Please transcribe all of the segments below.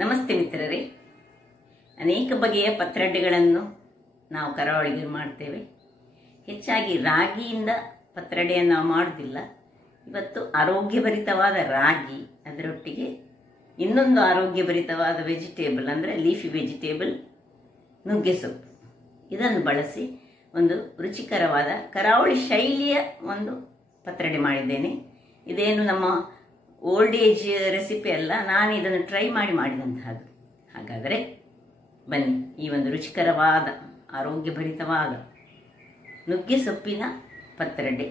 ನಮಸ್ತೆ ಮಿತ್ರರೇ. ಅನೇಕ ಬಗೆಯ ಪತ್ರೊಡೆಗಳನ್ನು ನಾವು ಕರಾವಳಿಗೆ ಮಾಡ್ತೇವೆ. ಹೆಚ್ಚಾಗಿ ರಾಗಿಯಿಂದ ಪತ್ರೊಡೆಯನ್ನು ನಾವು ಮಾಡೋದಿಲ್ಲ. ಇವತ್ತು ಆರೋಗ್ಯಭರಿತವಾದ ರಾಗಿ, ಅದರೊಟ್ಟಿಗೆ ಇನ್ನೊಂದು ಆರೋಗ್ಯಭರಿತವಾದ ವೆಜಿಟೇಬಲ್ ಅಂದರೆ ಲೀಫಿ ವೆಜಿಟೇಬಲ್ ನುಗ್ಗೆ ಸೊಪ್ಪು, ಇದನ್ನು ಬಳಸಿ ಒಂದು ರುಚಿಕರವಾದ ಕರಾವಳಿ ಶೈಲಿಯ ಒಂದು ಪತ್ರೊಡೆ ಮಾಡಿದ್ದೇನೆ. ಇದೇನು ನಮ್ಮ ಓಲ್ಡ್ ಏಜ್ ರೆಸಿಪಿ ಅಲ್ಲ, ನಾನು ಇದನ್ನು ಟ್ರೈ ಮಾಡಿದಂತಹದ್ದು. ಹಾಗಾದರೆ ಬನ್ನಿ, ಈ ಒಂದು ರುಚಿಕರವಾದ ಆರೋಗ್ಯಭರಿತವಾದ ನುಗ್ಗೆ ಸೊಪ್ಪಿನ ಪತ್ರೊಡೆ,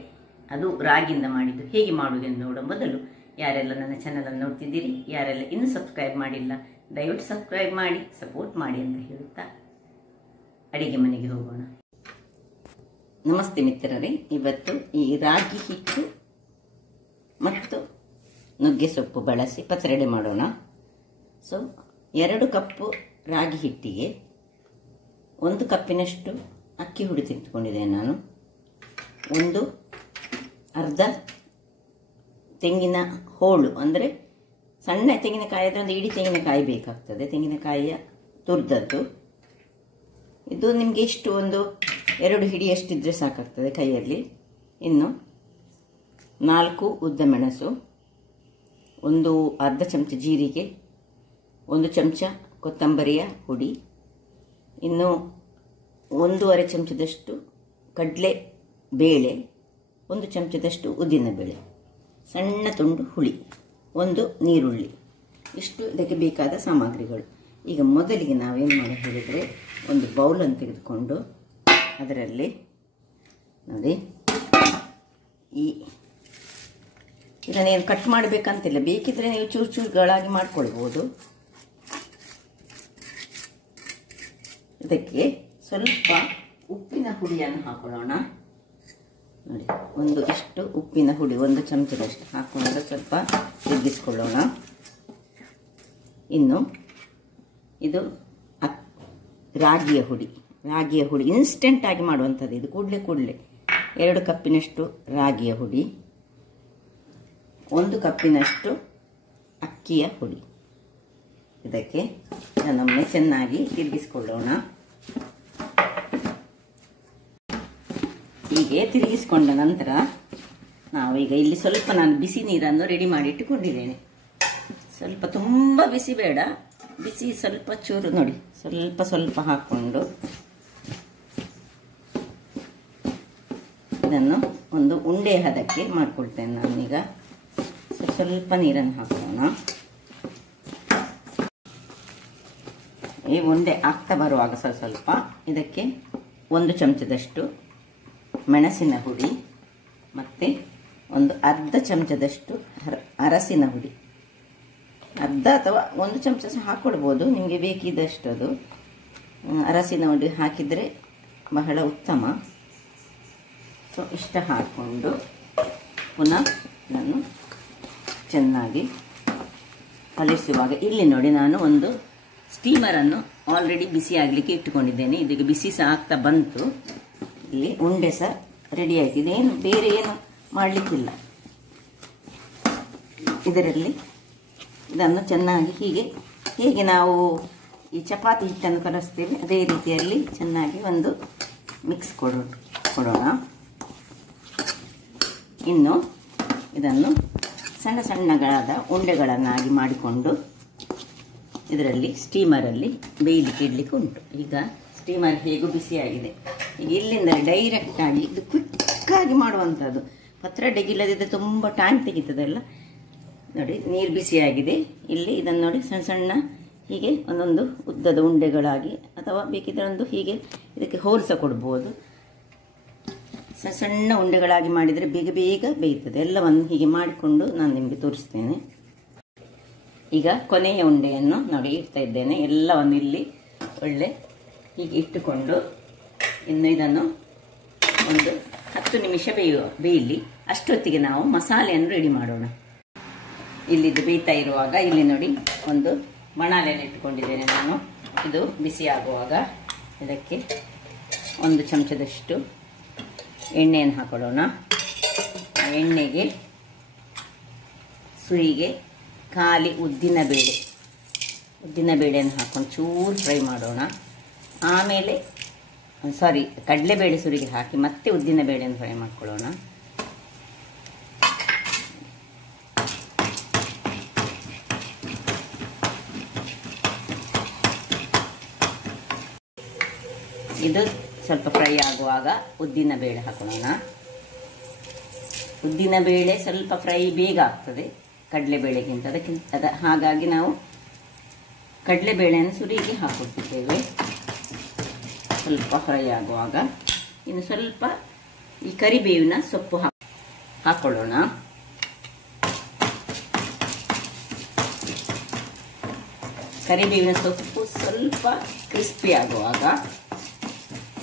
ಅದು ರಾಗಿಯಿಂದ ಮಾಡಿದ್ದು, ಹೇಗೆ ಮಾಡುವುದೆಂದು ನೋಡುವ ಮೊದಲು ಯಾರೆಲ್ಲ ನನ್ನ ಚಾನಲನ್ನು ನೋಡ್ತಿದ್ದೀರಿ, ಯಾರೆಲ್ಲ ಇನ್ನೂ ಸಬ್ಸ್ಕ್ರೈಬ್ ಮಾಡಿಲ್ಲ, ದಯವಿಟ್ಟು ಸಬ್ಸ್ಕ್ರೈಬ್ ಮಾಡಿ ಸಪೋರ್ಟ್ ಮಾಡಿ ಅಂತ ಹೇಳುತ್ತಾ ಅಡಿಗೆ ಮನೆಗೆ ಹೋಗೋಣ. ನಮಸ್ತೆ ಮಿತ್ರರೇ. ಇವತ್ತು ಈ ರಾಗಿ ಹಿಟ್ಟು ಮತ್ತು ನುಗ್ಗೆ ಸೊಪ್ಪು ಬಳಸಿ ಪತ್ರೊಡೆ ಮಾಡೋಣ. ಸೊ 2 ಕಪ್ಪು ರಾಗಿ ಹಿಟ್ಟಿಗೆ 1 ಕಪ್ಪಿನಷ್ಟು ಅಕ್ಕಿ ಹುಡಿ ತೆಗೆದುಕೊಂಡಿದ್ದೇನೆ ನಾನು. ಒಂದು ಅರ್ಧ ತೆಂಗಿನ ಹೋಳು, ಅಂದರೆ ಸಣ್ಣ ತೆಂಗಿನಕಾಯಿ ಆದರೆ ಒಂದು ಇಡೀ ತೆಂಗಿನಕಾಯಿ ಬೇಕಾಗ್ತದೆ, ತೆಂಗಿನಕಾಯಿಯ ತುರಿದದ್ದು. ಇದು ನಿಮಗೆ ಇಷ್ಟು ಒಂದು 2 ಹಿಡಿಯಷ್ಟಿದ್ರೆ ಸಾಕಾಗ್ತದೆ ಕೈಯಲ್ಲಿ. ಇನ್ನು 4 ಉದ್ದ ಮೆಣಸು, ಒಂದು ಅರ್ಧ ಚಮಚ ಜೀರಿಗೆ, 1 ಚಮಚ ಕೊತ್ತಂಬರಿಯ ಹುಡಿ, ಇನ್ನು 1/2 ಚಮಚದಷ್ಟು ಕಡಲೆ ಬೇಳೆ, 1 ಚಮಚದಷ್ಟು ಉದ್ದಿನ ಬೇಳೆ, ಸಣ್ಣ ತುಂಡು ಹುಳಿ, 1 ನೀರುಳ್ಳಿ. ಇಷ್ಟು ಇದಕ್ಕೆ ಬೇಕಾದ ಸಾಮಗ್ರಿಗಳು. ಈಗ ಮೊದಲಿಗೆ ನಾವೇನು ಮಾಡಿ ಹೇಳಿದರೆ, ಒಂದು ಬೌಲನ್ನು ತೆಗೆದುಕೊಂಡು ಅದರಲ್ಲಿ ನೋಡಿ, ಇದನ್ನೇನು ಕಟ್ ಮಾಡಬೇಕಂತಿಲ್ಲ, ಬೇಕಿದ್ರೆ ನೀವು ಚೂರು ಚೂರುಗಳಾಗಿ ಮಾಡ್ಕೊಳ್ಬೋದು. ಇದಕ್ಕೆ ಸ್ವಲ್ಪ ಉಪ್ಪಿನ ಹುಡಿಯನ್ನು ಹಾಕೊಳ್ಳೋಣ. ನೋಡಿ, ಇಷ್ಟು ಉಪ್ಪಿನ ಹುಡಿ 1 ಚಮಚದಷ್ಟು ಹಾಕೊಂಡು ಸ್ವಲ್ಪ ತಿರುಗಿಸ್ಕೊಳ್ಳೋಣ. ಇನ್ನು ಇದು ರಾಗಿಯ ಹುಡಿ ಇನ್ಸ್ಟೆಂಟ್ ಆಗಿ ಮಾಡುವಂಥದ್ದು. ಇದು ಕೂಡಲೇ 2 ಕಪ್ಪಿನಷ್ಟು ರಾಗಿಯ ಹುಡಿ, 1 ಕಪ್ಪಿನಷ್ಟು ಅಕ್ಕಿಯ ಹುಡಿ. ಇದಕ್ಕೆ ನಮ್ಮನ್ನು ಚೆನ್ನಾಗಿ ತಿರುಗಿಸಿಕೊಳ್ಳೋಣ. ಹೀಗೆ ತಿರುಗಿಸಿಕೊಂಡ ನಂತರ ನಾವೀಗ ಇಲ್ಲಿ ಸ್ವಲ್ಪ ನಾನು ಬಿಸಿ ನೀರನ್ನು ರೆಡಿ ಮಾಡಿ ಇಟ್ಟುಕೊಂಡಿದ್ದೇನೆ. ಸ್ವಲ್ಪ ತುಂಬ ಬಿಸಿ ಬೇಡ, ಬಿಸಿ ಸ್ವಲ್ಪ ಚೂರು ನೋಡಿ, ಸ್ವಲ್ಪ ಹಾಕ್ಕೊಂಡು ಇದನ್ನು ಒಂದು ಉಂಡೆ ಹದಕ್ಕೆ ಮಾಡ್ಕೊಳ್ತೇನೆ ನಾನೀಗ. ಸ್ವಲ್ಪ ನೀರನ್ನು ಹಾಕೋಣ. ಈ ಉಂಡೆ ಆಗ್ತಾ ಬರುವಾಗ ಸ್ವಲ್ಪ ಇದಕ್ಕೆ 1 ಚಮಚದಷ್ಟು ಮೆಣಸಿನ ಹುಡಿ ಮತ್ತು ಒಂದು ಅರ್ಧ ಚಮಚದಷ್ಟು ಅರಸಿನ ಹುಡಿ, ಅರ್ಧ ಅಥವಾ 1 ಚಮಚ ಸಹ ಹಾಕ್ಕೊಳ್ಬೋದು, ನಿಮಗೆ ಬೇಕಿದ್ದಷ್ಟು. ಅದು ಅರಸಿನ ಹುಡಿ ಹಾಕಿದರೆ ಬಹಳ ಉತ್ತಮ. ಸೊ ಇಷ್ಟ ಹಾಕ್ಕೊಂಡು ಪುನಃ ಇದನ್ನು ಚೆನ್ನಾಗಿ ಕಲಿಸುವಾಗ ಇಲ್ಲಿ ನೋಡಿ, ನಾನು ಒಂದು ಸ್ಟೀಮರನ್ನು ಆಲ್ರೆಡಿ ಬಿಸಿ ಆಗಲಿಕ್ಕೆ ಇಟ್ಟುಕೊಂಡಿದ್ದೇನೆ. ಇದಕ್ಕೆ ಬಿಸಿ ಸಹ ಆಗ್ತಾ ಬಂತು. ಇಲ್ಲಿ ಉಂಡೆ ಸಹ ರೆಡಿ ಆಯಿತು. ಇದೇನು ಬೇರೆ ಏನು ಮಾಡಲಿಕ್ಕಿಲ್ಲ. ಇದರಲ್ಲಿ ಇದನ್ನು ಚೆನ್ನಾಗಿ ಹೇಗೆ ನಾವು ಈ ಚಪಾತಿ ಹಿಟ್ಟನ್ನು ಕಲಿಸ್ತೇವೆ ಅದೇ ರೀತಿಯಲ್ಲಿ ಚೆನ್ನಾಗಿ ಒಂದು ಮಿಕ್ಸ್ ಕೊಡೋಣ. ಇನ್ನು ಇದನ್ನು ಸಣ್ಣಗಳಾದ ಉಂಡೆಗಳನ್ನಾಗಿ ಮಾಡಿಕೊಂಡು ಇದರಲ್ಲಿ ಸ್ಟೀಮರಲ್ಲಿ ಬೇಯಲಿಕ್ಕೆ ಇಡಲಿಕ್ಕೆ ಉಂಟು. ಈಗ ಸ್ಟೀಮರ್ ಹೇಗೂ ಬಿಸಿಯಾಗಿದೆ. ಈಗ ಇಲ್ಲಿಂದ ಡೈರೆಕ್ಟಾಗಿ ಇದು ಕ್ವಿಕ್ಕಾಗಿ ಮಾಡುವಂಥದ್ದು. ಪತ್ರೊಡೆಗೆ ಇಲ್ಲದಿದ್ದರೆ ತುಂಬ ಟೈಮ್ ತೆಗಿತದಲ್ಲ. ನೋಡಿ, ನೀರು ಬಿಸಿಯಾಗಿದೆ. ಇಲ್ಲಿ ಇದನ್ನು ನೋಡಿ, ಸಣ್ಣ ಹೀಗೆ ಒಂದೊಂದು ಉದ್ದದ ಉಂಡೆಗಳಾಗಿ, ಅಥವಾ ಬೇಕಿದ್ರೆ ಒಂದು ಹೀಗೆ ಇದಕ್ಕೆ ಹೋಲ್ಸ ಕೊಡ್ಬೋದು. ಸಣ್ಣ ಉಂಡೆಗಳಾಗಿ ಮಾಡಿದರೆ ಬೇಗ ಬೇಯ್ತದೆ. ಎಲ್ಲವನ್ನು ಹೀಗೆ ಮಾಡಿಕೊಂಡು ನಾನು ನಿಮಗೆ ತೋರಿಸ್ತೇನೆ. ಈಗ ಕೊನೆಯ ಉಂಡೆಯನ್ನು ನೋಡಿ ಇಡ್ತಾ ಇದ್ದೇನೆ. ಎಲ್ಲವನ್ನು ಇಲ್ಲಿ ಒಳ್ಳೆ ಹೀಗೆ ಇಟ್ಟುಕೊಂಡು ಇನ್ನು ಇದನ್ನು ಒಂದು 10 ನಿಮಿಷ ಬೇಯಲಿ. ಅಷ್ಟೊತ್ತಿಗೆ ನಾವು ಮಸಾಲೆಯನ್ನು ರೆಡಿ ಮಾಡೋಣ. ಇಲ್ಲಿದ್ದು ಬೇಯ್ತಾ ಇರುವಾಗ ಇಲ್ಲಿ ನೋಡಿ, ಒಂದು ಬಾಣಲೆಯನ್ನು ಇಟ್ಟುಕೊಂಡಿದ್ದೇನೆ ನಾನು. ಇದು ಬಿಸಿ ಆಗುವಾಗ ಇದಕ್ಕೆ 1 ಚಮಚದಷ್ಟು ಎಣ್ಣೆಯನ್ನು ಹಾಕೊಳ್ಳೋಣ. ಆ ಎಣ್ಣೆಗೆ ಸುರಿಗೆ ಖಾಲಿ ಉದ್ದಿನ ಬೇಳೆ ಉದ್ದಿನ ಬೇಳೆಯನ್ನು ಹಾಕೊಂಡು ಚೂರು ಫ್ರೈ ಮಾಡೋಣ. ಆಮೇಲೆ ಕಡಲೆಬೇಳೆ ಸುರಿಗೆ ಹಾಕಿ ಮತ್ತೆ ಉದ್ದಿನ ಬೇಳೆಯನ್ನು ಫ್ರೈ ಮಾಡ್ಕೊಳ್ಳೋಣ. ಇದು ಸ್ವಲ್ಪ ಫ್ರೈ ಆಗುವಾಗ ಉದ್ದಿನ ಬೇಳೆ ಹಾಕೊಳ್ಳೋಣ. ಉದ್ದಿನ ಬೇಳೆ ಸ್ವಲ್ಪ ಫ್ರೈ ಬೇಗ ಆಗ್ತದೆ ಕಡಲೆಬೇಳೆಗಿಂತ, ಹಾಗಾಗಿ ನಾವು ಕಡಲೆಬೇಳೆಯನ್ನು ಸುರಿಗೆ ಹಾಕೊಳ್ತಿದ್ದೇವೆ. ಸ್ವಲ್ಪ ಫ್ರೈ ಆಗುವಾಗ ಇನ್ನು ಸ್ವಲ್ಪ ಈ ಕರಿಬೇವಿನ ಸೊಪ್ಪು ಹಾಕೊಳ್ಳೋಣ. ಕರಿಬೇವಿನ ಸೊಪ್ಪು ಸ್ವಲ್ಪ ಕ್ರಿಸ್ಪಿ ಆಗುವಾಗ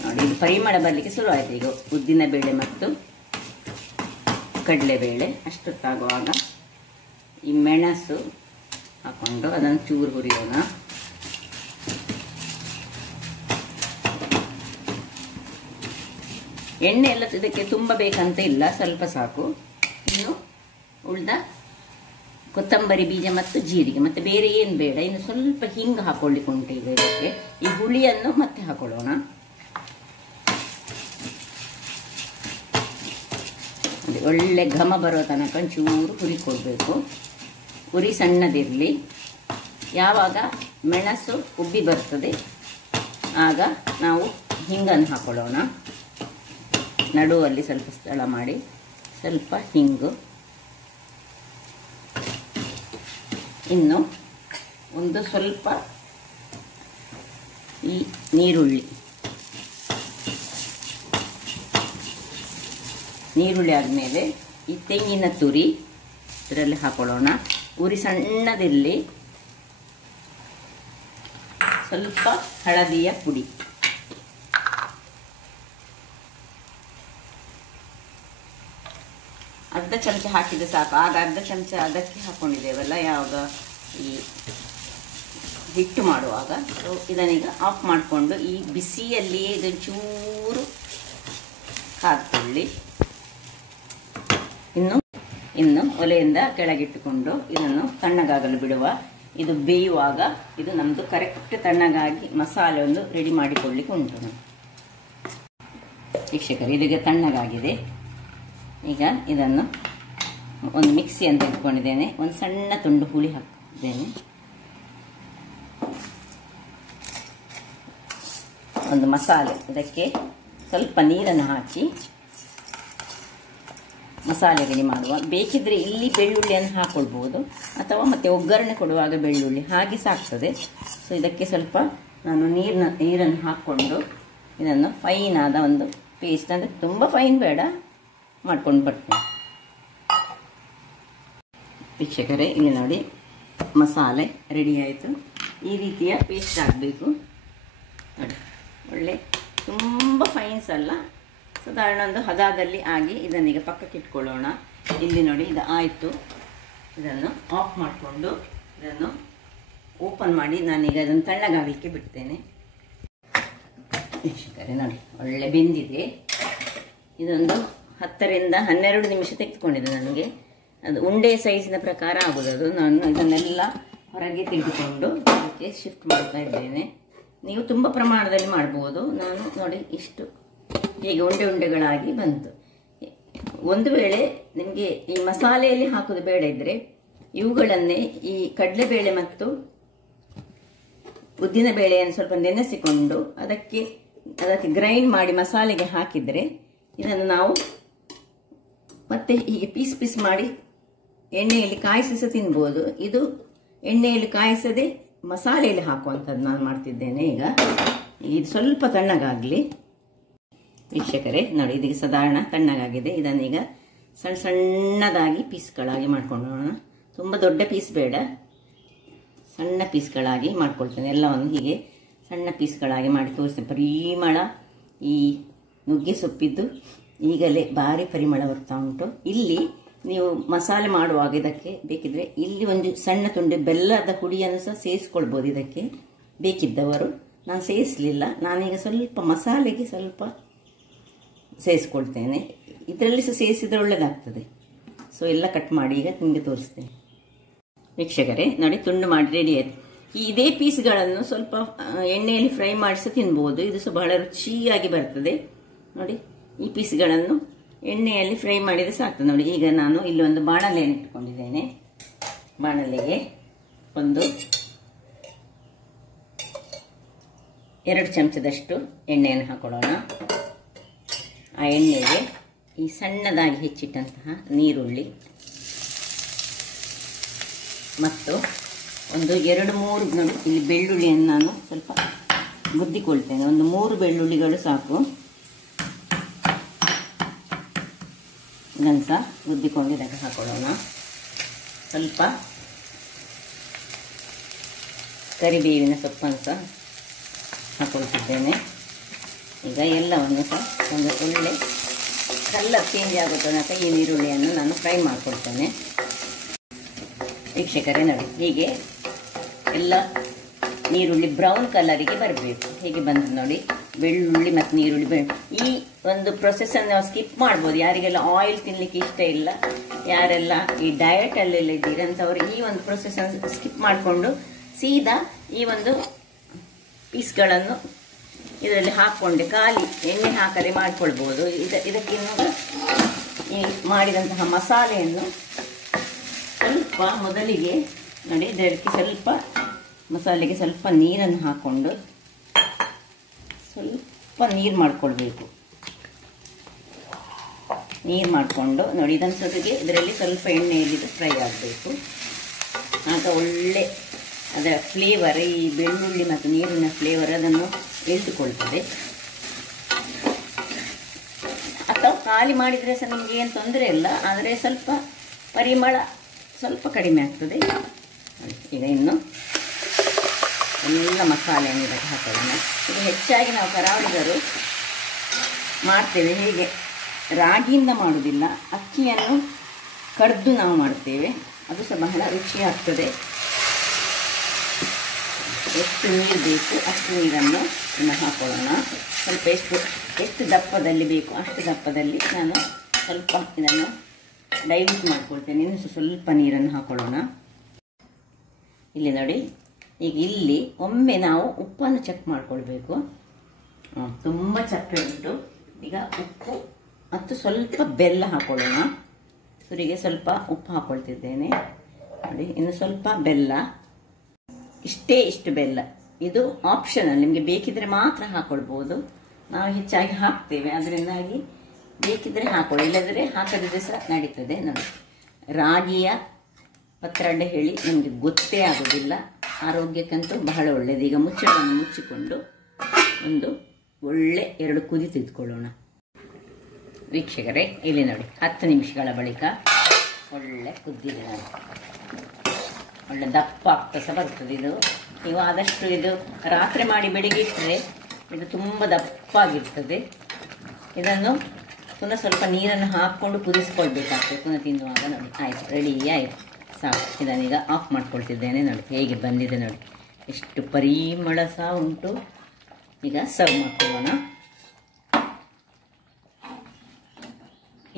ನೋಡಿ, ಇದು ಪರಿಮಳ ಬರಲಿಕ್ಕೆ ಶುರು ಆಯಿತು. ಈಗ ಉದ್ದಿನ ಬೇಳೆ ಮತ್ತು ಕಡಲೆಬೇಳೆ ಅಷ್ಟೊತ್ತಾಗುವಾಗ ಈ ಮೆಣಸು ಹಾಕೊಂಡು ಅದನ್ನು ಚೂರು ಹುರಿಯೋಣ. ಎಣ್ಣೆ ಎಲ್ಲ ಇದಕ್ಕೆ ತುಂಬ ಬೇಕಂತ ಇಲ್ಲ, ಸ್ವಲ್ಪ ಸಾಕು. ಇನ್ನು ಉಳಿದ ಕೊತ್ತಂಬರಿ ಬೀಜ ಮತ್ತು ಜೀರಿಗೆ ಮತ್ತೆ ಬೇರೆ ಏನು ಬೇಡ. ಇನ್ನು ಸ್ವಲ್ಪ ಹಿಂಗೆ ಹಾಕೊಳ್ಳಿಕ್ಕೆ ಉಂಟು. ಈಗ ಇದಕ್ಕೆ ಈ ಹುಳಿಯನ್ನು ಮತ್ತೆ ಹಾಕೊಳ್ಳೋಣ. ಒಳ್ಳೆ ಘಮ ಬರೋ ತನಕ ಚೂರು ಹುರಿಕೊಳ್ಬೇಕು. ಉರಿ ಸಣ್ಣದಿರಲಿ. ಯಾವಾಗ ಮೆಣಸು ಉಬ್ಬಿ ಬರ್ತದೆ ಆಗ ನಾವು ಹಿಂಗನ್ನು ಹಾಕೊಳ್ಳೋಣ. ನಡುವಲ್ಲಿ ಸ್ವಲ್ಪ ಸ್ಥಳ ಮಾಡಿ ಸ್ವಲ್ಪ ಹಿಂಗು. ಇನ್ನು ಒಂದು ಸ್ವಲ್ಪ ಈ ನೀರುಳ್ಳಿ ಆದಮೇಲೆ ಈ ತೆಂಗಿನ ತುರಿ ಇದರಲ್ಲಿ ಹಾಕೊಳ್ಳೋಣ. ಉರಿ ಸಣ್ಣದಿರಲಿ. ಸ್ವಲ್ಪ ಹಳದಿಯ ಪುಡಿ, ಅರ್ಧ ಚಮಚ ಹಾಕಿದ್ರೆ ಸಾಕು. ಆಗ ಅರ್ಧ ಚಮಚ ಅದಕ್ಕೆ ಹಾಕ್ಕೊಂಡಿದ್ದೇವಲ್ಲ ಯಾವಾಗ ಈ ಹಿಟ್ಟು ಮಾಡುವಾಗ. ಇದನ್ನೀಗ ಆಫ್ ಮಾಡಿಕೊಂಡು ಈ ಬಿಸಿಯಲ್ಲಿಯೇ ಇದನ್ನು ಚೂರು ಕಾದ್ಕೊಳ್ಳಿ. ಇನ್ನು ಒಲೆಯಿಂದ ಕೆಳಗಿಟ್ಟುಕೊಂಡು ಇದನ್ನು ತಣ್ಣಗಾಗಲು ಬಿಡುವ. ಇದು ಬೇಯುವಾಗ ಇದು ನಮ್ಮದು ಕರೆಕ್ಟ್ ತಣ್ಣಗಾಗಿ ಮಸಾಲೆ ಒಂದು ರೆಡಿ ಮಾಡಿಕೊಳ್ಳಿಕ್ಕೆ ಉಂಟು. ವೀಕ್ಷಕರು, ಇದೀಗ ತಣ್ಣಗಾಗಿದೆ. ಈಗ ಇದನ್ನು ಒಂದು ಮಿಕ್ಸಿ ಅಂತ ಇಟ್ಕೊಂಡಿದ್ದೇನೆ. ಒಂದು ಸಣ್ಣ ತುಂಡು ಹುಳಿ ಹಾಕಿದ್ದೇನೆ. ಒಂದು ಮಸಾಲೆ, ಇದಕ್ಕೆ ಸ್ವಲ್ಪ ನೀರನ್ನು ಹಾಕಿ ಮಸಾಲೆ ರೆಡಿ ಮಾಡುವ. ಬೇಕಿದ್ರೆ ಇಲ್ಲಿ ಬೆಳ್ಳುಳ್ಳಿಯನ್ನು ಹಾಕ್ಕೊಳ್ಬೋದು, ಅಥವಾ ಮತ್ತೆ ಒಗ್ಗರಣೆ ಕೊಡುವಾಗ ಬೆಳ್ಳುಳ್ಳಿ ಹಾಗೆ ಸಾಕ್ತದೆ. ಸೊ ಇದಕ್ಕೆ ಸ್ವಲ್ಪ ನಾನು ನೀರನ್ನು ಹಾಕ್ಕೊಂಡು ಇದನ್ನು ಫೈನ್ ಆದ ಒಂದು ಪೇಸ್ಟ್, ಅಂದರೆ ತುಂಬ ಫೈನ್ ಬೇಡ, ಮಾಡ್ಕೊಂಡು ಬರ್ತೇನೆ. ವೀಕ್ಷಕರೇ, ಇಲ್ಲಿ ನೋಡಿ ಮಸಾಲೆ ರೆಡಿ ಆಯಿತು. ಈ ರೀತಿಯ ಪೇಸ್ಟ್ ಆಗಬೇಕು ನೋಡಿ. ಒಳ್ಳೆ ತುಂಬ ಫೈನ್ಸ್ ಅಲ್ಲ, ಸಾಧಾರಣ ಒಂದು ಹದದಲ್ಲಿ ಆಗಿ ಇದನ್ನೀಗ ಪಕ್ಕಕ್ಕೆ ಇಟ್ಕೊಳ್ಳೋಣ. ಇಲ್ಲಿ ನೋಡಿ ಇದು ಆಯಿತು. ಇದನ್ನು ಆಫ್ ಮಾಡಿಕೊಂಡು ಇದನ್ನು ಓಪನ್ ಮಾಡಿ ನಾನೀಗ ಅದನ್ನು ತಣ್ಣಗಾಗಲಿಕ್ಕೆ ಬಿಡ್ತೇನೆ. ವೀಕ್ಷಕರೇ ನೋಡಿ, ಒಳ್ಳೆ ಬೆಂದಿದೆ. ಇದೊಂದು 10 ರಿಂದ 12 ನಿಮಿಷ ತೆಗೆದುಕೊಂಡಿದೆ ನನಗೆ. ಅದು ಉಂಡೆ ಸೈಜಿನ ಪ್ರಕಾರ ಆಗೋದು. ನಾನು ಇದನ್ನೆಲ್ಲ ಹೊರಗೆ ತೆಗೆದುಕೊಂಡು ಅದಕ್ಕೆ ಶಿಫ್ಟ್ ಮಾಡ್ತಾ ಇದ್ದೇನೆ. ನೀವು ತುಂಬ ಪ್ರಮಾಣದಲ್ಲಿ ಮಾಡ್ಬೋದು. ನಾನು ನೋಡಿ ಇಷ್ಟು ಹೀಗೆ ಉಂಡೆಗಳಾಗಿ ಬಂತು. ಒಂದು ವೇಳೆ ನಿಮಗೆ ಈ ಮಸಾಲೆಯಲ್ಲಿ ಹಾಕೋದು ಬೇಡ ಇದ್ದರೆ ಇವುಗಳನ್ನೇ ಈ ಕಡಲೆಬೇಳೆ ಮತ್ತು ಉದ್ದಿನ ಬೇಳೆಯನ್ನು ಸ್ವಲ್ಪ ನೆನೆಸಿಕೊಂಡು ಅದಕ್ಕೆ ಗ್ರೈಂಡ್ ಮಾಡಿ ಮಸಾಲೆಗೆ ಹಾಕಿದರೆ ಇದನ್ನು ನಾವು ಮತ್ತೆ ಹೀಗೆ ಪೀಸ್ ಮಾಡಿ ಎಣ್ಣೆಯಲ್ಲಿ ಕಾಯಿಸಿ ಸಹ ತಿನ್ಬೋದು. ಇದು ಎಣ್ಣೆಯಲ್ಲಿ ಕಾಯಿಸದೆ ಮಸಾಲೆಯಲ್ಲಿ ಹಾಕುವಂಥದ್ದು ನಾನು ಮಾಡ್ತಿದ್ದೇನೆ. ಈಗ ಇದು ಸ್ವಲ್ಪ ತಣ್ಣಗಾಗಲಿ. ವೀಕ್ಷಕರೇ ನೋಡಿ, ಇದೀಗ ಸಾಧಾರಣ ತಣ್ಣಗಾಗಿದೆ. ಇದನ್ನೀಗ ಸಣ್ಣದಾಗಿ ಪೀಸ್ಗಳಾಗಿ ಮಾಡ್ಕೊಳ್ಳೋಣ. ತುಂಬ ದೊಡ್ಡ ಪೀಸ್ ಬೇಡ, ಸಣ್ಣ ಪೀಸ್ಗಳಾಗಿ ಮಾಡ್ಕೊಳ್ತೇನೆ. ಎಲ್ಲವನ್ನು ಹೀಗೆ ಸಣ್ಣ ಪೀಸ್ಗಳಾಗಿ ಮಾಡಿ ತೋರಿಸ್ತೇನೆ. ಪರಿಮಳ ಈ ನುಗ್ಗೆ ಸೊಪ್ಪಿದ್ದು ಈಗಲೇ ಭಾರಿ ಪರಿಮಳ ಬರ್ತಾ ಉಂಟು. ಇಲ್ಲಿ ನೀವು ಮಸಾಲೆ ಮಾಡುವಾಗ ಇದಕ್ಕೆ ಬೇಕಿದ್ರೆ ಇಲ್ಲಿ ಒಂದು ಸಣ್ಣ ತುಂಡು ಬೆಲ್ಲದ ಹುಡಿಯನ್ನು ಸಹ ಸೇರಿಸ್ಕೊಳ್ಬೋದು. ಇದಕ್ಕೆ ಬೇಕಿದ್ದವರು, ನಾನು ಸೇರಿಸಲಿಲ್ಲ. ನಾನೀಗ ಸ್ವಲ್ಪ ಮಸಾಲೆಗೆ ಸ್ವಲ್ಪ ಸೇರಿಸ್ಕೊಳ್ತೇನೆ. ಇದರಲ್ಲಿ ಸಹ ಸೇರಿಸಿದ್ರೆ ಒಳ್ಳೆಯದಾಗ್ತದೆ. ಸೊ ಎಲ್ಲ ಕಟ್ ಮಾಡಿ ಈಗ ನಿಮಗೆ ತೋರಿಸ್ತೇನೆ. ವೀಕ್ಷಕರೇ ನೋಡಿ, ತುಂಡು ಮಾಡಿ ರೆಡಿ ಆಯಿತು. ಇದೇ ಪೀಸ್ಗಳನ್ನು ಸ್ವಲ್ಪ ಎಣ್ಣೆಯಲ್ಲಿ ಫ್ರೈ ಮಾಡಿಸಿ ತಿನ್ಬಹುದು. ಇದು ಸಹ ಬಹಳ ರುಚಿಯಾಗಿ ಬರ್ತದೆ ನೋಡಿ. ಈ ಪೀಸ್ಗಳನ್ನು ಎಣ್ಣೆಯಲ್ಲಿ ಫ್ರೈ ಮಾಡಿದರೆ ಸಾಕು ನೋಡಿ. ಈಗ ನಾನು ಇಲ್ಲಿ ಒಂದು ಬಾಣಲೆಯನ್ನು ಇಟ್ಟುಕೊಂಡಿದ್ದೇನೆ. ಬಾಣಲೆಗೆ ಒಂದು 2 ಚಮಚದಷ್ಟು ಎಣ್ಣೆಯನ್ನು ಹಾಕೊಳ್ಳೋಣ. ಆ ಎಣ್ಣೆಗೆ ಈ ಸಣ್ಣದಾಗಿ ಹೆಚ್ಚಿಟ್ಟಂತಹ ನೀರುಳ್ಳಿ ಮತ್ತು ಒಂದು 2-3 ನೋಡಿ ಇಲ್ಲಿ ಬೆಳ್ಳುಳ್ಳಿಯನ್ನು ನಾನು ಸ್ವಲ್ಪ ಗುದ್ದಿಕೊಳ್ತೇನೆ. ಒಂದು 3 ಬೆಳ್ಳುಳ್ಳಿಗಳು ಸಾಕು. ಇದನ್ನು ಸಹ ಗುದ್ದಿಕೊಂಡು ಇದಕ್ಕೆ ಹಾಕೊಳ್ಳೋಣ. ಸ್ವಲ್ಪ ಕರಿಬೇವಿನ ಸೊಪ್ಪನ್ನು ಸಹ ಹಾಕೊಳ್ತಿದ್ದೇನೆ. ಈಗ ಎಲ್ಲವನ್ನು ಸಹ ಒಂದು ಒಳ್ಳೆ ಕಲರ್ ಚೇಂಜ್ ಆಗೋ ತನಕ ಈ ಈರುಳ್ಳಿಯನ್ನು ನಾನು ಫ್ರೈ ಮಾಡಿಕೊಳ್ತೇನೆ. ವೀಕ್ಷಕರೇ ನೋಡಿ, ಹೀಗೆ ಎಲ್ಲ ಈರುಳ್ಳಿ ಬ್ರೌನ್ ಕಲರಿಗೆ ಬರಬೇಕು. ಹೀಗೆ ಬಂದು ನೋಡಿ, ಬೆಳ್ಳುಳ್ಳಿ ಮತ್ತು ಈರುಳ್ಳಿ ಈ ಒಂದು ಪ್ರೊಸೆಸನ್ನು ನಾವು ಸ್ಕಿಪ್ ಮಾಡ್ಬೋದು. ಯಾರಿಗೆಲ್ಲ ಆಯಿಲ್ ತಿನ್ನಲಿಕ್ಕೆ ಇಷ್ಟ ಇಲ್ಲ, ಯಾರೆಲ್ಲ ಈ ಡಯಟಲ್ಲೆಲ್ಲ ಇದ್ದೀರಿ ಅಂಥವ್ರು ಈ ಒಂದು ಪ್ರೊಸೆಸನ್ನು ಸ್ಕಿಪ್ ಮಾಡಿಕೊಂಡು ಸೀದಾ ಈ ಒಂದು ಪೀಸ್ಗಳನ್ನು ಇದರಲ್ಲಿ ಹಾಕ್ಕೊಂಡೆ ಖಾಲಿ ಎಣ್ಣೆ ಹಾಕದೆ ಮಾಡ್ಕೊಳ್ಬೋದು. ಇದಕ್ಕಿನ್ನು ಈ ಮಾಡಿದಂತಹ ಮಸಾಲೆಯನ್ನು ಸ್ವಲ್ಪ ಮೊದಲಿಗೆ ನೋಡಿ, ಇದಕ್ಕೆ ಸ್ವಲ್ಪ ಮಸಾಲೆಗೆ ಸ್ವಲ್ಪ ನೀರನ್ನು ಹಾಕ್ಕೊಂಡು ಸ್ವಲ್ಪ ನೀರು ಮಾಡಿಕೊಳ್ಬೇಕು. ನೀರು ಮಾಡಿಕೊಂಡು ನೋಡಿ, ಇದನ್ನು ಸೊತೆಗೆ ಇದರಲ್ಲಿ ಸ್ವಲ್ಪ ಎಣ್ಣೆಯಲ್ಲಿ ಫ್ರೈ ಆಗಬೇಕು. ಆಗ ಒಳ್ಳೆ ಅದರ ಫ್ಲೇವರ್, ಈ ಬೆಳ್ಳುಳ್ಳಿ ಮತ್ತು ನೀರಿನ ಫ್ಲೇವರ್ ಅದನ್ನು ಎಳೆದುಕೊಳ್ತದೆ. ಅಥವಾ ಖಾಲಿ ಮಾಡಿದರೆ ಸಹ ನಿಮಗೆ ಏನು ತೊಂದರೆ ಇಲ್ಲ, ಆದರೆ ಸ್ವಲ್ಪ ಪರಿಮಳ ಸ್ವಲ್ಪ ಕಡಿಮೆ ಆಗ್ತದೆ. ಈಗ ಇನ್ನು ಎಲ್ಲ ಮಸಾಲೆಯನ್ನು ಇದಕ್ಕೆ ಹಾಕೋಣ. ಇದು ಹೆಚ್ಚಾಗಿ ನಾವು ಕರಾವಳಿಗರು ಮಾಡ್ತೇವೆ. ಹೇಗೆ ರಾಗಿಯಿಂದ ಮಾಡುವುದಿಲ್ಲ, ಅಕ್ಕಿಯನ್ನು ಕಡ್ದು ನಾವು ಮಾಡ್ತೇವೆ. ಅದು ಸಹ ಬಹಳ ರುಚಿಯಾಗ್ತದೆ. ಎಷ್ಟು ನೀರು ಬೇಕು ಅಷ್ಟು ನೀರನ್ನು ಇನ್ನು ಹಾಕೊಳ್ಳೋಣ. ಸ್ವಲ್ಪ ಎಷ್ಟು ದಪ್ಪದಲ್ಲಿ ಬೇಕು ಅಷ್ಟು ದಪ್ಪದಲ್ಲಿ ನಾನು ಸ್ವಲ್ಪ ಇದನ್ನು ಡೈಲ್ಯೂಟ್ ಮಾಡ್ಕೊಳ್ತೇನೆ. ಇನ್ನು ಸ್ವಲ್ಪ ನೀರನ್ನು ಹಾಕೊಳ್ಳೋಣ. ಇಲ್ಲಿ ನೋಡಿ, ಈಗ ಇಲ್ಲಿ ಒಮ್ಮೆ ನಾವು ಉಪ್ಪನ್ನು ಚೆಕ್ ಮಾಡಿಕೊಳ್ಬೇಕು. ತುಂಬ ಚಪ್ಪೆ ಉಂಟು. ಈಗ ಉಪ್ಪು ಮತ್ತು ಸ್ವಲ್ಪ ಬೆಲ್ಲ ಹಾಕೊಳ್ಳೋಣ. ಸುರಿಗೆ ಸ್ವಲ್ಪ ಉಪ್ಪು ಹಾಕೊಳ್ತಿದ್ದೇನೆ ನೋಡಿ. ಇನ್ನು ಸ್ವಲ್ಪ ಬೆಲ್ಲ, ಇಷ್ಟು ಬೆಲ್ಲ. ಇದು ಆಪ್ಷನಲ್, ನಿಮಗೆ ಬೇಕಿದ್ರೆ ಮಾತ್ರ ಹಾಕೊಳ್ಬೋದು. ನಾವು ಹೆಚ್ಚಾಗಿ ಹಾಕ್ತೇವೆ, ಅದರಿಂದಾಗಿ ಬೇಕಿದ್ರೆ ಹಾಕೊಳ್ಳಿ, ಇಲ್ಲದ್ರೆ ಹಾಕದಿದ್ರೆ ಸಹ ನಡೀತದೆ ನೋಡಿ. ರಾಗಿಯ ಪತ್ರೊಡೆ ಹೇಳಿ ನಮಗೆ ಗೊತ್ತೇ ಆಗೋದಿಲ್ಲ. ಆರೋಗ್ಯಕ್ಕಂತೂ ಬಹಳ ಒಳ್ಳೆಯದು. ಈಗ ಮುಚ್ಚಳವನ್ನು ಮುಚ್ಚಿಕೊಂಡು ಒಂದು ಒಳ್ಳೆ 2 ಕುದಿ ತೆಗೆದುಕೊಳ್ಳೋಣ. ವೀಕ್ಷಕರೇ, ಇಲ್ಲಿ ನೋಡಿ 10 ನಿಮಿಷಗಳ ಬಳಿಕ ಒಳ್ಳೆ ಕುದ್ದಿದೆ ನೋಡಿ. ಒಳ್ಳೆ ದಪ್ಪ ಆಗ್ತಾ ಸಹ ಬರ್ತದೆ. ಇದು ನೀವು ಆದಷ್ಟು ಇದು ರಾತ್ರಿ ಮಾಡಿ ಬೆಳಿಗ್ಗೆ ಇಟ್ಟರೆ ಇದು ತುಂಬ ದಪ್ಪಾಗಿರ್ತದೆ. ಇದನ್ನು ಪುನಃ ಸ್ವಲ್ಪ ನೀರನ್ನು ಹಾಕ್ಕೊಂಡು ಕುದಿಸ್ಕೊಳ್ಬೇಕಾಗ್ತದೆ ಪುನಃ ತಿನ್ನುವಾಗ ನೋಡಿ. ಆಯಿತು, ರೆಡಿ ಆಯಿತು, ಸಾಕು. ಇದನ್ನೀಗ ಆಫ್ ಮಾಡ್ಕೊಳ್ತಿದ್ದೇನೆ ನೋಡಿ. ಹೇಗೆ ಬಂದಿದೆ ನೋಡಿ, ಎಷ್ಟು ಪರಿಮಳ ಸಹ ಉಂಟು. ಈಗ ಸರ್ವ್ ಮಾಡ್ಕೊಳ್ಳೋಣ.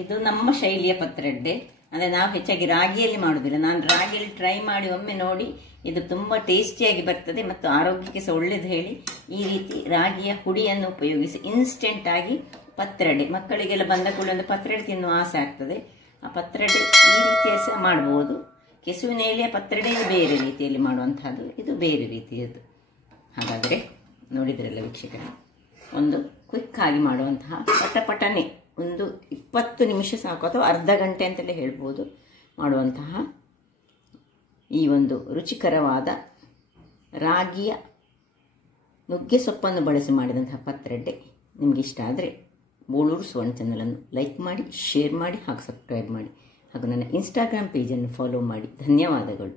ಇದು ನಮ್ಮ ಶೈಲಿಯ ಪತ್ರೊಡೆ. ಅಂದರೆ ನಾವು ಹೆಚ್ಚಾಗಿ ರಾಗಿಯಲ್ಲಿ ಮಾಡೋದಿಲ್ಲ. ನಾನು ರಾಗಿಯಲ್ಲಿ ಟ್ರೈ ಮಾಡಿ ಒಮ್ಮೆ ನೋಡಿ, ಇದು ತುಂಬ ಟೇಸ್ಟಿಯಾಗಿ ಬರ್ತದೆ ಮತ್ತು ಆರೋಗ್ಯಕ್ಕೆ ಸಹ ಒಳ್ಳೆಯದು ಹೇಳಿ ಈ ರೀತಿ ರಾಗಿಯ ಹುಡಿಯನ್ನು ಉಪಯೋಗಿಸಿ ಇನ್ಸ್ಟೆಂಟ್ ಆಗಿ ಪತ್ರೊಡೆ, ಮಕ್ಕಳಿಗೆಲ್ಲ ಬಂದ ಕೂಡಲೇ ಒಂದು ಪತ್ರೊಡೆ ತಿನ್ನುವ ಆಸೆ ಆಗ್ತದೆ. ಆ ಪತ್ರೊಡೆ ಈ ರೀತಿಯ ಸಹ ಮಾಡ್ಬೋದು. ಕೆಸುವಿನ ಎಲೆಯ ಪತ್ರೊಡೆ ಬೇರೆ ರೀತಿಯಲ್ಲಿ ಮಾಡುವಂಥದ್ದು, ಇದು ಬೇರೆ ರೀತಿಯದ್ದು. ಹಾಗಾದರೆ ನೋಡಿದ್ರಲ್ಲ ವೀಕ್ಷಕರೇ, ಒಂದು ಕ್ವಿಕ್ ಆಗಿ ಮಾಡುವಂತಹ ಪಟಪಟನೆ ಒಂದು 20 ನಿಮಿಷ ಸಾಕು, ಅಥವಾ ಅರ್ಧ ಗಂಟೆ ಅಂತಲೇ ಹೇಳ್ಬೋದು ಮಾಡುವಂತಹ ಈ ಒಂದು ರುಚಿಕರವಾದ ರಾಗಿಯ ನುಗ್ಗೆ ಸೊಪ್ಪನ್ನು ಬಳಸಿ ಮಾಡಿದಂತಹ ಪತ್ರೊಡೆ ನಿಮಗೆ ಇಷ್ಟ ಆದರೆ ಬೋಳೂರು ಸುವರ್ಣ ಚಾನಲನ್ನು ಲೈಕ್ ಮಾಡಿ, ಶೇರ್ ಮಾಡಿ ಹಾಗೂ ಸಬ್ಸ್ಕ್ರೈಬ್ ಮಾಡಿ ಹಾಗೂ ನನ್ನ ಇನ್ಸ್ಟಾಗ್ರಾಮ್ ಪೇಜನ್ನು ಫಾಲೋ ಮಾಡಿ. ಧನ್ಯವಾದಗಳು.